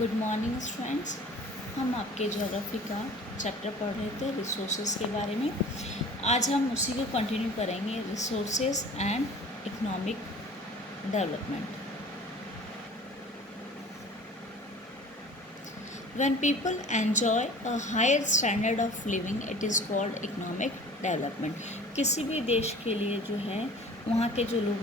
Good morning students. हम आपके geography का चैप्टर पढ़ रहे थे रिसोर्सेज के बारे में। आज हम उसी को कंटिन्यू करेंगे, resources and economic development. When people enjoy a higher standard of living, it is called economic development. किसी भी देश के लिए जो है वहाँ के जो लोग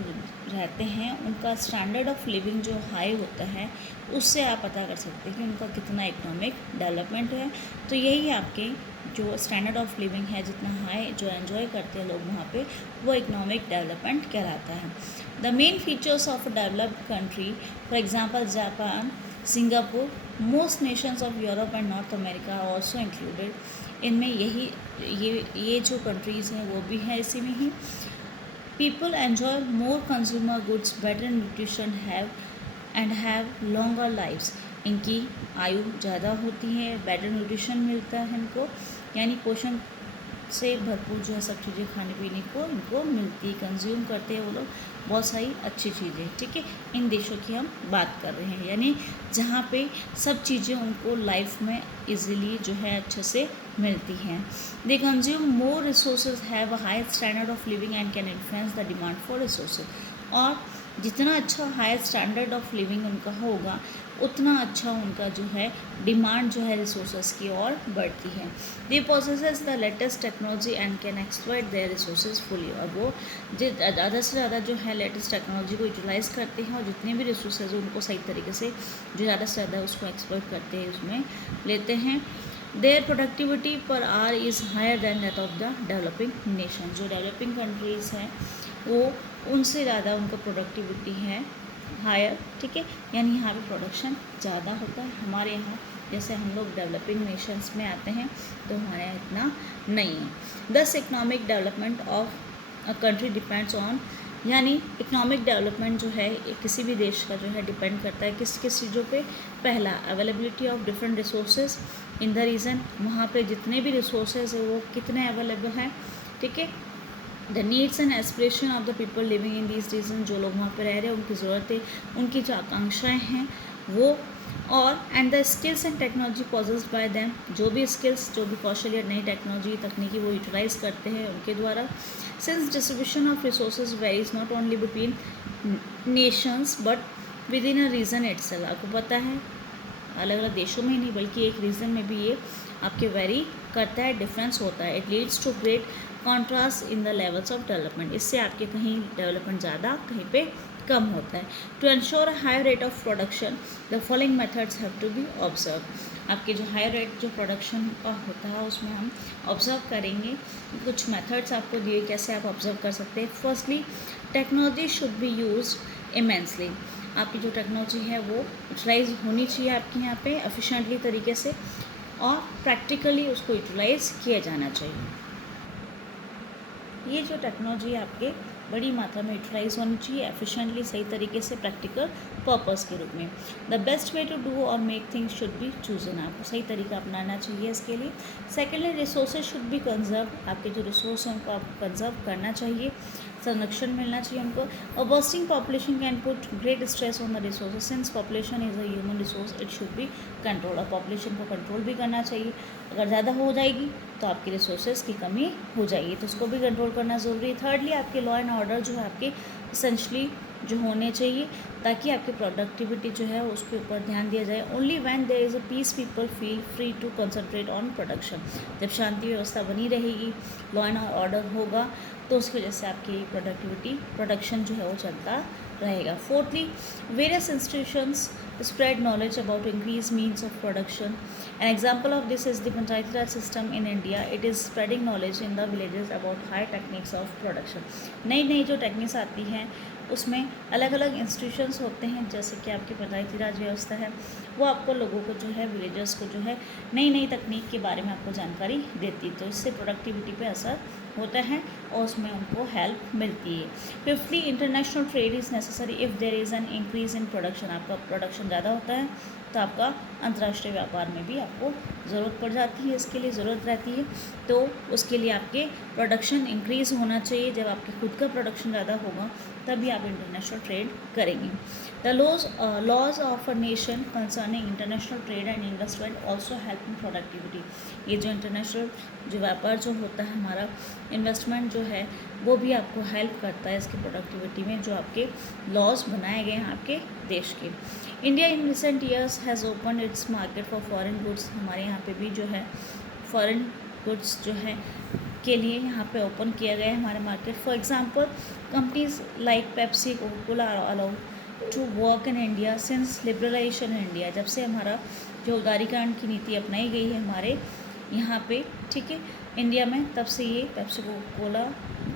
रहते हैं उनका स्टैंडर्ड ऑफ लिविंग जो हाई होता है उससे आप पता कर सकते हैं कि उनका कितना इकोनॉमिक डेवलपमेंट है। तो यही आपके जो स्टैंडर्ड ऑफ लिविंग है, जितना हाई जो एंजॉय करते हैं लोग वहाँ पे, वो इकोनॉमिक डेवलपमेंट कहलाता है। The main features of a developed country, for example Japan, Singapore, most nations of Europe and North America are also included. इनमें ये जो कंट्रीज़ हैं वो भी हैं इसी में ही। People enjoy more consumer goods, better nutrition have longer lives. इनकी आयु ज़्यादा होती है, बेटर न्यूट्रिशन मिलता है इनको, यानी पोषण से भरपूर जो है सब चीज़ें खाने पीने को इनको मिलती है, कंज्यूम करते हैं वो लोग बहुत सारी अच्छी चीज़ें। ठीक है, इन देशों की हम बात कर रहे हैं, यानी जहाँ पे सब चीज़ें उनको लाइफ में इजीली जो है अच्छे से मिलती हैं। They consume more resources, have a high standard of living and can influence the demand for resources. और जितना अच्छा हायर स्टैंडर्ड ऑफ लिविंग उनका होगा उतना अच्छा उनका जो है डिमांड जो है रिसोर्सेज की ओर बढ़ती है। They possesses the latest technology and can exploit their resources fully. और वो ज़्यादा से ज़्यादा जो है लेटेस्ट टेक्नोलॉजी को यूटिलाइज़ करते हैं और जितने भी रिसोर्सेज हैं उनको सही तरीके से जो ज़्यादा से ज़्यादा उसको एक्सप्लॉइट करते हैं, उसमें लेते हैं। Their productivity per hour is higher than that of the developing nation. जो डेवलपिंग कंट्रीज़ हैं वो उनसे ज़्यादा उनका प्रोडक्टिविटी है हायर। ठीक है, यानी यहाँ पे प्रोडक्शन ज़्यादा होता है। हमारे यहाँ जैसे हम लोग डेवलपिंग नेशंस में आते हैं तो हमारे यहाँ इतना नहीं है। दस economic development of a country depends on, यानी इकोनॉमिक डेवलपमेंट जो है किसी भी देश का जो है डिपेंड करता है किस किस चीज़ों पे। पहला, availability of different resources in the region. वहाँ पे जितने भी रिसोर्सेज है वो कितने अवेलेबल हैं। ठीक है, the needs and aspiration of the people living in this region. जो लोग वहाँ पे रह रहे हैं उनकी ज़रूरतें, उनकी जो आकांक्षाएँ हैं वो। और and the skills and technology possessed by them. जो भी स्किल्स, जो भी कौशल या नई टेक्नोलॉजी तकनीकी वो यूटिलाइज़ करते हैं उनके द्वारा। Since distribution of resources varies not only between nations but within a region itself. आपको पता है अलग अलग देशों में ही नहीं बल्कि एक रीजन में भी ये आपके वेरी करता है, डिफरेंस होता है। It leads to great contrast in the levels of development. इससे आपके कहीं डेवलपमेंट ज़्यादा, कहीं पे कम होता है। To ensure high rate of production the following methods have to be observe. आपके जो हाई रेट जो प्रोडक्शन का होता है उसमें हम ऑब्जर्व करेंगे। कुछ मेथड्स आपको दिए कैसे आप ऑब्जर्व कर सकते हैं। Firstly, technology should be use immensely. आपकी जो टेक्नोलॉजी है वो यूटिलाइज होनी चाहिए आपके यहाँ पे एफिशिएंटली तरीके से, और प्रैक्टिकली उसको यूटिलाइज किया जाना चाहिए। ये जो टेक्नोलॉजी आपके बड़ी मात्रा में यूटिलाइज होनी चाहिए एफिशिएंटली, सही तरीके से, प्रैक्टिकल पर्पस के रूप में। The best way to do or make things should be chosen. आपको सही तरीका अपनाना चाहिए इसके लिए। Secondly, resources should be conserve. आपके जो रिसोर्स हैं उनको आपको कंजर्व करना चाहिए, संरक्षण मिलना चाहिए उनको। और bursting population can put great stress on the resources. Since population is a human resource it should be control. और पॉपुलेशन को कंट्रोल भी करना चाहिए। अगर ज़्यादा हो जाएगी तो आपकी रिसोर्सेज की कमी हो जाएगी, तो उसको भी कंट्रोल करना ज़रूरी है। थर्डली, आपके लॉ एंड ऑर्डर जो है आपके इसेंशली जो होने चाहिए ताकि आपकी प्रोडक्टिविटी जो है उसके ऊपर ध्यान दिया जाए। Only when there is a peace people feel free to concentrate on production. जब शांति व्यवस्था बनी रहेगी, लॉ एंड ऑर्डर होगा, तो उसकी वजह से आपकी प्रोडक्शन जो है वो चलता रहेगा। Fourthly, various institutions spread knowledge about increased means of production. An example of this is the Panchayati Raj system in India. It is spreading knowledge in the villages about high techniques of production. नई नई जो techniques आती हैं उसमें अलग अलग institutions होते हैं, जैसे कि आपकी पंचायती राज व्यवस्था है, वो आपको लोगों को जो है, विलेजर्स को जो है नई नई तकनीक के बारे में आपको जानकारी देती है। तो इससे प्रोडक्टिविटी पे असर होता है और उसमें उनको हेल्प मिलती है। Fifthly, international trade is necessary if there is an increase in production. आपका प्रोडक्शन ज़्यादा होता है तो आपका अंतर्राष्ट्रीय व्यापार में भी आपको ज़रूरत पड़ जाती है, इसके लिए ज़रूरत रहती है, तो उसके लिए आपके प्रोडक्शन इंक्रीज़ होना चाहिए। जब आपके खुद का प्रोडक्शन ज़्यादा होगा तभी आप इंटरनेशनल ट्रेड करेंगे। The laws of a nation concerning international trade and investment also help in productivity. ये जो इंटरनेशनल जो व्यापार जो होता है हमारा, इन्वेस्टमेंट जो है वो भी आपको हेल्प करता है इसकी प्रोडक्टिविटी में, जो आपके लॉज बनाए गए हैं आपके देश के। India in recent years has open its market for foreign goods. हमारे यहाँ पे भी जो है फॉरेन गुड्स जो है के लिए यहाँ पे ओपन किया गया है हमारे market. For example companies like Pepsi, Coca Cola are allowed to work in India since liberalisation in India. जब से हमारा जो उदारीकरण की नीति अपनाई गई है हमारे यहाँ पे, ठीक है, इंडिया में, तब से ये पेप्सी, कोका कोला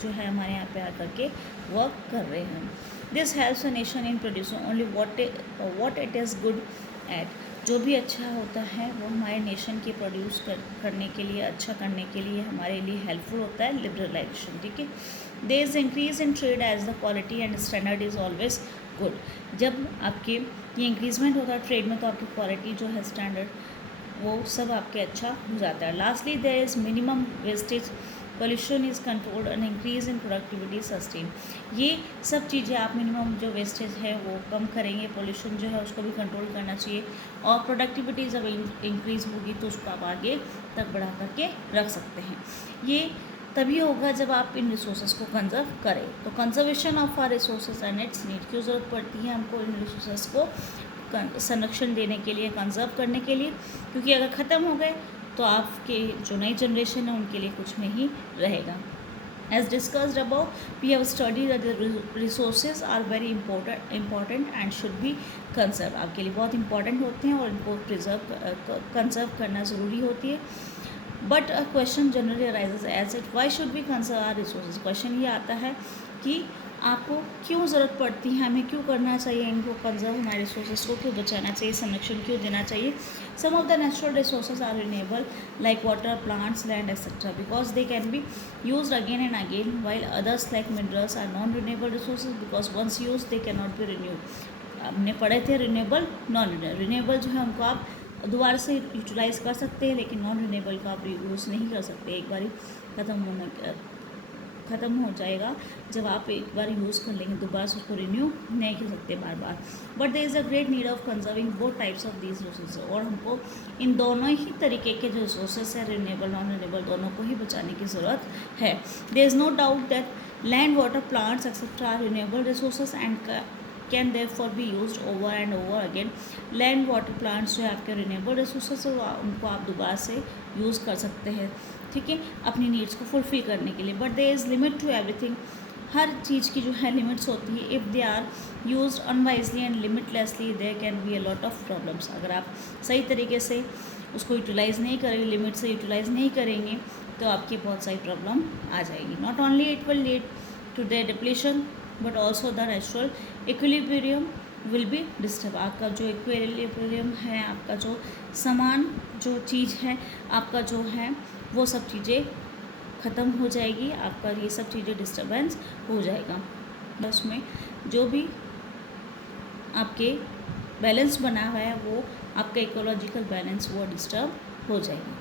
जो है हमारे यहाँ पे आकर के वर्क कर रहे हैं। This helps a nation in producing only what it is good at. जो भी अच्छा होता है वो हमारे नेशन के प्रोड्यूस करने के लिए, अच्छा करने के लिए हमारे लिए हेल्पफुल होता है लिबरलाइजेशन, ठीक है। There is increase in trade as the quality and standard is always good. जब आपके ये इंक्रीजमेंट होता है ट्रेड में तो आपकी क्वालिटी जो है, स्टैंडर्ड, वो सब आपके अच्छा हो जाता है। Lastly there is minimum wastage, pollution is controlled and increase in productivity sustain. ये सब चीज़ें आप मिनिमम जो वेस्टेज है वो कम करेंगे, पोल्यूशन जो है उसको भी कंट्रोल करना चाहिए, और प्रोडक्टिविटी जब इंक्रीज़ होगी तो उसको आप आगे तक बढ़ा करके रख सकते हैं। ये तभी होगा जब आप इन रिसोर्सेज को कंजर्व करें। तो conservation of our resources and its need, क्यों ज़रूरत पड़ती है हमको इन रिसोर्सेज को संरक्षण देने के लिए, कंजर्व करने के लिए, क्योंकि अगर ख़त्म हो गए तो आपके जो नई जनरेशन है उनके लिए कुछ नहीं रहेगा। As discussed above, we have studied that the resources are very important and should be conserved. आपके लिए बहुत important होते हैं और इनको कंजर्व करना ज़रूरी होती है। But a question generally arises as it, why should we conserve our resources. Question ये आता है कि आपको क्यों ज़रूरत पड़ती है, हमें क्यों करना चाहिए इनको कंजर्व, हमारे रिसोर्सेज को क्यों बचाना चाहिए, संरक्षण क्यों देना चाहिए। Some of the natural resources are renewable like water, plants, land et cetera, because they can be used again and again, while others like minerals are non renewable resources because once use they cannot be renewed. हमने पढ़े थे renewable, non renewable. Renewable जो है उनको आप दोबारा से utilise कर सकते हैं, लेकिन नॉन रिन्यूएबल का आप यूज़ नहीं कर सकते, एक बार ख़त्म हो जाएगा जब आप एक बार यूज़ कर लेंगे, दोबारा से उसको रिन्यू नहीं कर सकते बार बार। But there is a great need of conserving both types of these resources, और हमको इन दोनों ही तरीके के जो रिसोर्सेज है, रिन्यूएबल, नॉन रिन्यूएबल, दोनों को ही बचाने की ज़रूरत है। There is no doubt that land, water, plants etcetera are renewable resources and can therefore be used over and over again. Land, water, plants जो है आपके रिन्यूएबल रिसोर्सेज, उनको आप दोबारा से यूज़ कर सकते हैं, ठीक है, अपनी नीड्स को फुलफिल करने के लिए। But there is limit to everything. हर चीज़ की जो है लिमिट्स होती है। If they are used unwisely and limitlessly there can be a lot of problems. अगर आप सही तरीके से उसको यूटिलाइज़ नहीं करेंगे, लिमिट से यूटिलाइज़ नहीं करेंगे, तो आपकी बहुत सारी प्रॉब्लम आ जाएगी। Not only it will lead to their depletion but also the natural equilibrium will be disturb. आपका जो इक्विलिब्रियम है, आपका जो समान जो चीज़ है, आपका जो है वो सब चीज़ें ख़त्म हो जाएगी, आपका ये सब चीज़ें डिस्टर्बेंस हो जाएगा। बस में जो भी आपके बैलेंस बना हुआ है वो आपका इकोलॉजिकल बैलेंस वो डिस्टर्ब हो जाएगा।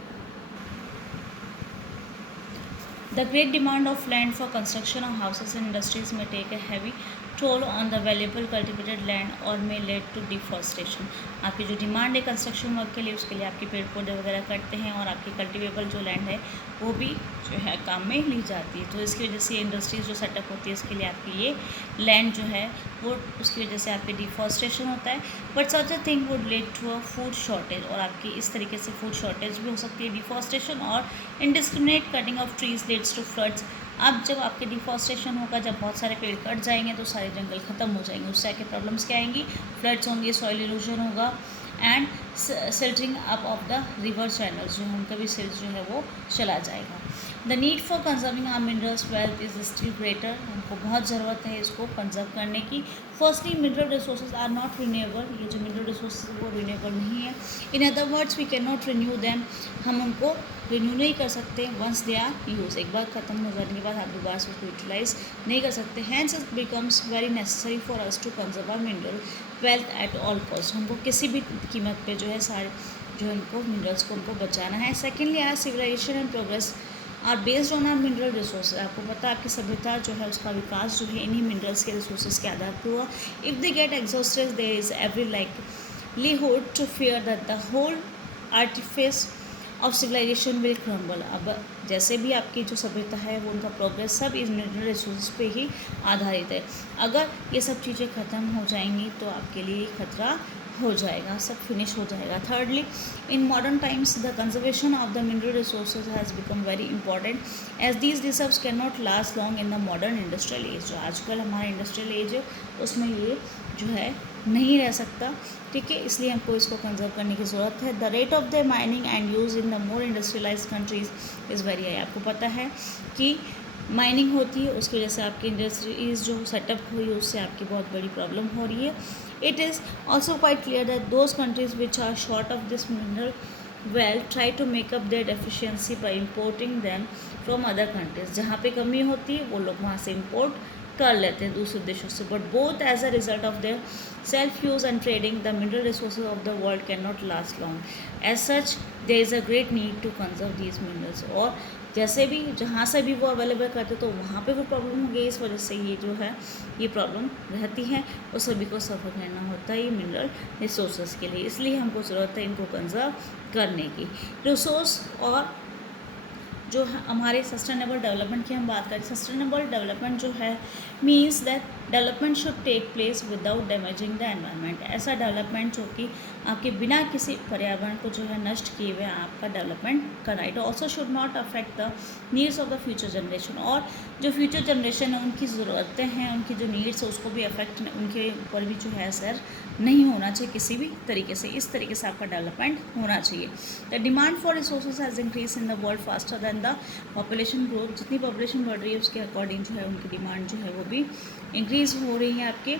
The great demand of land for construction of houses and industries may take a heavy toll on the valuable cultivated land or may lead to deforestation। आपकी जो डिमांड है कंस्ट्रक्शन वर्क के लिए, उसके लिए आपके पेड़ पौधे वगैरह कटते हैं और आपकी कल्टिवेबल जो लैंड है वो भी जो है काम में ली जाती है। तो इसकी वजह से इंडस्ट्रीज़ जो सेटअप होती है इसके लिए आपकी ये लैंड जो है वो, उसकी वजह से आपकी डिफॉरेस्टेशन होता है। But such a thing would lead to a food shortage, और आपकी इस तरीके से फूड शॉर्टेज भी हो सकती है। डिफॉरेस्टेशन और indiscriminate cutting of trees leads to floods. अब जब आपके डिफॉरेस्टेशन होगा, जब बहुत सारे पेड़ कट जाएंगे तो सारे जंगल ख़त्म हो जाएंगे, उससे आके प्रॉब्लम्स क्या आएंगी, फ्लड्स होंगे, सॉइल इरोजन होगा and silting up of the river channels, जो है उनका भी सिल्ट जो है वो चला जाएगा। The need for conserving our minerals wealth is still greater. हमको बहुत ज़रूरत है इसको कंजर्व करने की। Firstly mineral resources are not renewable. ये जो मिनरल रिसोर्सेज वो रिन्यूएबल नहीं है। In other words we can not renew them. हम उनको रिन्यू नहीं कर सकते वंस दे आर यूज। एक बार ख़त्म हो जाने के बाद आप दोबारा से उसको यूटिलाइज नहीं कर सकते। Hence it becomes very necessary for us to conserve our mineral wealth at all cost. हमको किसी भी कीमत पे जो है सारे जो है उनको मिनरल्स को उनको बचाना है। Secondly, as civilisation and progress are based on our mineral resources. आपको पता है आपकी सभ्यता जो है उसका विकास जो है इन्हीं मिनरल्स के रिसोर्सेज के आधार पर हुआ। If they get exhausted there is every likelihood to fear that the whole artifice of civilisation will crumble. अब जैसे भी आपकी जो सभ्यता है वो उनका प्रोग्रेस सब इस मिनरल रिसोर्स पे ही आधारित है। अगर ये सब चीज़ें ख़त्म हो जाएंगी तो आपके लिए खतरा हो जाएगा, सब फिनिश हो जाएगा। Thirdly, in modern times the conservation of the mineral resources has become very important as these reserves can not last long in the modern industrial age. जो आजकल हमारा इंडस्ट्रियल एज है उसमें ये जो है नहीं रह सकता, ठीक है, इसलिए हमको इसको कंजर्व करने की ज़रूरत है। The rate of the mining and use in the more industrialised countries is very high. आपको पता है कि माइनिंग होती है, उसकी वजह से आपकी इंडस्ट्रीज़ जो सेटअप हुई है उससे आपकी बहुत बड़ी प्रॉब्लम हो रही है। It is also quite clear that those countries which are short of this mineral well try to make up their deficiency by importing them from other countries. जहाँ पे कमी होती है वो लोग वहाँ से इम्पोर्ट कर लेते हैं दूसरे देशों से। But both as a result of their self use and trading the mineral resources of the world can not last long. As such there is a great need to conserve these minerals. और जैसे भी जहाँ से भी वो available करते तो वहाँ पे वो प्रॉब्लम हो गई, इस वजह से ये जो है ये प्रॉब्लम रहती है और सभी को सफ़र करना होता है ये मिनरल रिसोर्सेज के लिए। इसलिए हमको ज़रूरत है इनको कंजर्व करने की। रिसोर्स और जो हमारे सस्टेनेबल डेवलपमेंट की हम बात करें, सस्टेनेबल डेवलपमेंट जो है means that development should take place without damaging the environment. ऐसा डेवलपमेंट जो कि आपके बिना किसी पर्यावरण को जो है नष्ट किए हुए आपका डेवलपमेंट करना। It also should not affect the needs of the future generation. और जो फ्यूचर जनरेशन है उनकी ज़रूरतें हैं, उनकी जो नीड्स है उसको भी अफेक्ट उनके ऊपर भी जो है असर नहीं होना चाहिए किसी भी तरीके से। इस तरीके से आपका डेवलपमेंट होना चाहिए। The demand for resources has increase in the world faster than the population growth. जितनी पॉपुलेशन बढ़ रही है उसके अकॉर्डिंग जो है उनकी डिमांड जो है वो भी इंक्रीज़ हो रही है आपके।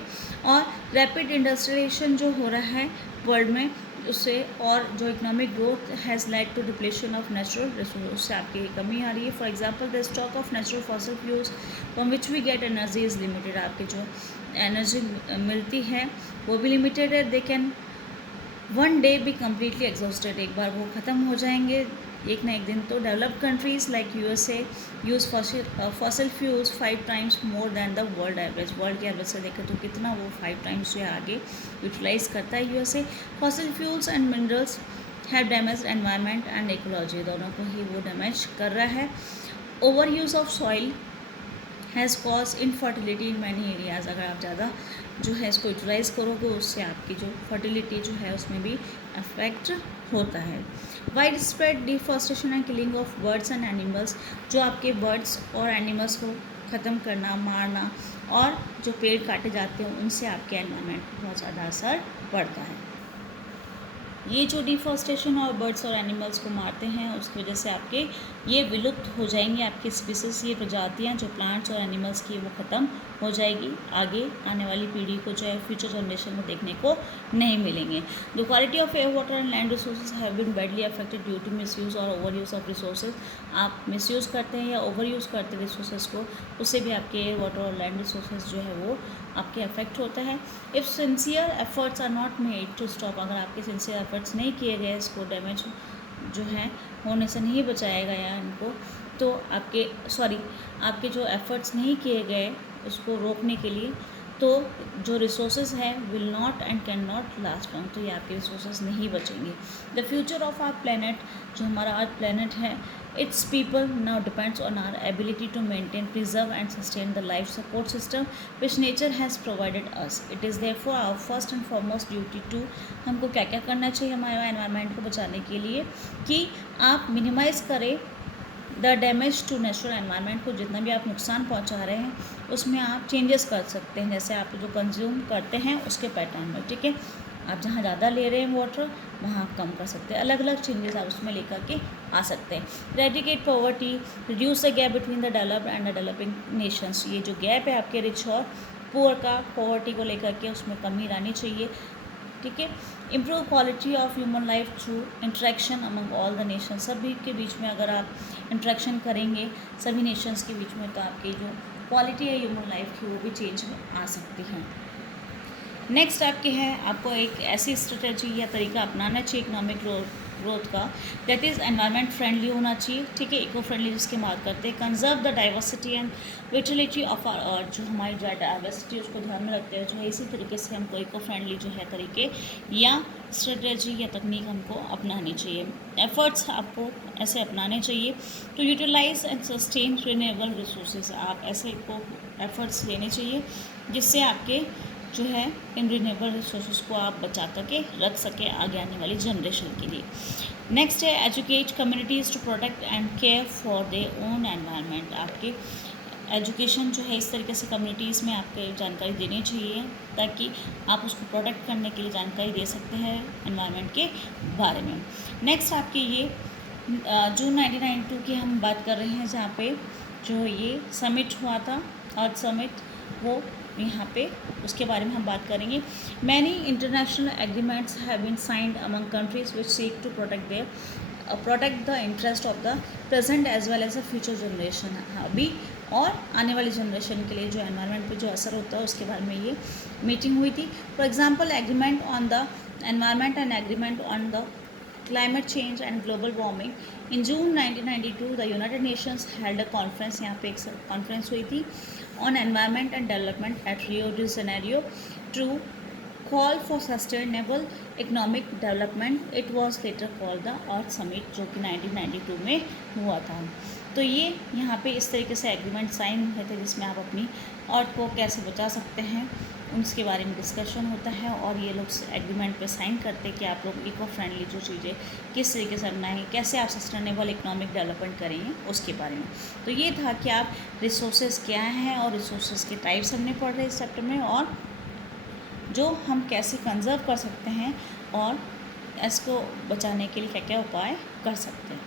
और रैपिड इंडस्ट्रियलाइजेशन जो हो रहा है वर्ल्ड में उससे और जो economic growth has led to depletion of natural resource से आपकी कमी आ रही है। For example the stock of natural fossil fuels from which we get energy is limited. आपके जो एनर्जी मिलती है वो भी लिमिटेड है। They can one day be completely exhausted. एक बार वो ख़त्म हो जाएंगे एक ना एक दिन। तो developed countries like USA use fossil fuels 5 times more than the world average. World के एवरेज से देखें तो कितना वो 5 टाइम्स जो है आगे यूटिलाइज करता है USA। Fossil fuels and minerals have damage environment and ecology, दोनों को ही वो डैमेज कर रहा है। Over use of soil has cause infertility in many areas. अगर आप ज़्यादा जो है इसको यूटिलाइज़ करोगे उससे आपकी जो फर्टिलिटी जो है उसमें भी अफेक्ट होता है। Wide spread deforestation and killing of birds and animals. जो आपके बर्ड्स और एनिमल्स को ख़त्म करना, मारना और जो पेड़ काटे जाते हैं उनसे आपके एनवायरनमेंट पर बहुत ज़्यादा असर पड़ता है। ये जो डिफॉरेस्टेशन और बर्ड्स और एनिमल्स को मारते हैं उसकी वजह से आपके ये विलुप्त हो जाएंगे आपकी स्पीसीज, ये प्रजातियाँ जो प्लांट्स और एनिमल्स की वो ख़त्म हो जाएगी। आगे आने वाली पीढ़ी को जो है फ्यूचर जनरेशन में देखने को नहीं मिलेंगे। The quality of air water and land resources have been badly affected due to misuse और ओवर यूज़ ऑफ रिसोर्सेज। आप मिसयूज़ करते हैं या ओवर यूज़ करते हैं रिसोर्सेज को, उससे भी आपके एयर वाटर और लैंड रिसोर्सेज जो है वो आपके अफेक्ट होता है। If sincere efforts are not made to stop, अगर आपके सिंसियर एफर्ट्स नहीं किए गए इसको डैमेज जो है होने से नहीं बचाया गया इनको, तो आपके जो एफर्ट्स नहीं किए गए उसको रोकने के लिए, तो जो रिसोर्सेज है will not end can not last long, तो ये आपके रिसोर्सेज नहीं बचेंगे। The future of our planet, जो हमारा अर्थ प्लेनेट है, its people now depends on our ability to maintain, preserve and sustain the life support system which nature has provided us. It is therefore our first and foremost duty to, हमको क्या क्या करना चाहिए हमारे environment को बचाने के लिए, कि आप मिनिमाइज़ करें the damage to natural environment को। जितना भी आप नुकसान पहुंचा रहे हैं उसमें आप चेंजेस कर सकते हैं, जैसे आप जो कंज्यूम करते हैं उसके पैटर्न में, ठीक है। आप जहाँ ज़्यादा ले रहे हैं वाटर वहाँ आप कम कर सकते हैं, अलग अलग चेंजेस आप उसमें लेकर के आ सकते हैं। Eradicate poverty, reduce the gap between the developed and the developing nations. ये जो गैप है आपके रिच और पुअर का, पॉवर्टी को लेकर के उसमें कमी लानी चाहिए, ठीक है। Improve quality of human life through interaction among all the nation. सभी के बीच में अगर आप इंटरेक्शन करेंगे सभी नेशंस के बीच में, तो आपकी जो क्वालिटी है ह्यूमन लाइफ की वो भी चेंज आ सकती है। नेक्स्ट आपके है, आपको एक ऐसी स्ट्रेटजी या तरीका अपनाना चाहिए इकोनॉमिक ग्रोथ ग्रोथ का, दैट इज़ एनवायरनमेंट फ्रेंडली होना चाहिए, ठीक है, इको फ्रेंडली जिसके मार्क करते हैं, conserve the diversity and vitality of our earth, जो हमारी डाइवर्सिटी उसको ध्यान में रखते हैं, जो है इसी तरीके से हमको इको फ्रेंडली जो है तरीके या स्ट्रेटजी या तकनीक हमको अपनानी चाहिए, एफर्ट्स आपको ऐसे अपनाने चाहिए। To utilise and sustain renewable resources, आप ऐसे को एफर्ट्स लेने चाहिए जिससे आपके जो है इन रिन्यूएबल रिसोर्सेज को आप बचा करके रख सके आगे आने वाली जनरेशन के लिए। नेक्स्ट है educate communities to protect and care for their own environment, आपके एजुकेशन जो है इस तरीके से कम्युनिटीज़ में आपके जानकारी देनी चाहिए ताकि आप उसको प्रोटेक्ट करने के लिए जानकारी दे सकते हैं एनवायरनमेंट के बारे में। नेक्स्ट आपके ये जून 1992 की हम बात कर रहे हैं, जहाँ पे जो ये समिट हुआ था अर्थ समिट, वो यहाँ पे उसके बारे में हम बात करेंगे। Many international agreements have been signed among countries which seek to protect the interest of the present as well as the future generation, अभी और आने वाली जनरेशन के लिए जो एनवायरनमेंट पे जो असर होता है उसके बारे में ये मीटिंग हुई थी। For example agreement on the environment and agreement on the climate change and global warming. In June 1992 the United Nations held a conference, यहाँ पे एक कॉन्फ्रेंस हुई थी on environment and development at Rio de Janeiro to call for sustainable economic development. It was later called the Earth Summit, जो कि 1992 में हुआ था। तो ये यहाँ पे इस तरीके से एग्रीमेंट साइन हुए थे जिसमें आप अपनी अर्थ को कैसे बचा सकते हैं उसके बारे में डिस्कशन होता है, और ये लोग एग्रीमेंट पे साइन करते हैं कि आप लोग इको फ्रेंडली जो चीज़ें किस तरीके से अपनाएंगे, कैसे आप सस्टेनेबल इकोनॉमिक डेवलपमेंट करेंगे उसके बारे में। तो ये था कि आप रिसोर्सेज क्या हैं और रिसोर्सेज के टाइप्स हमने पढ़ रहे इस चैप्टर में, और जो हम कैसे कंजर्व कर सकते हैं और इसको बचाने के लिए क्या क्या उपाय कर सकते हैं।